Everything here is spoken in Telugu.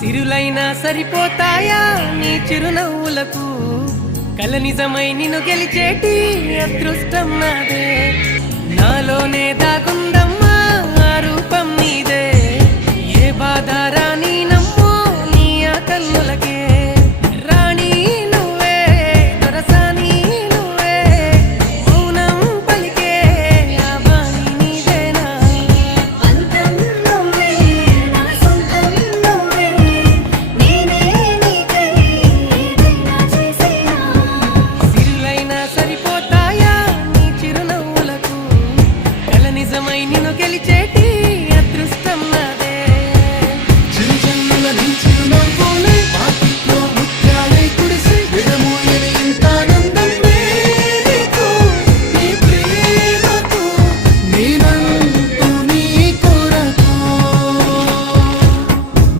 సిరులైనా సరిపోతాయా నీ చిరునవ్వులకు కల నిజమై నిన్ను గెలిచేటి అదృష్టం నాదే నాలోనే దాగుందా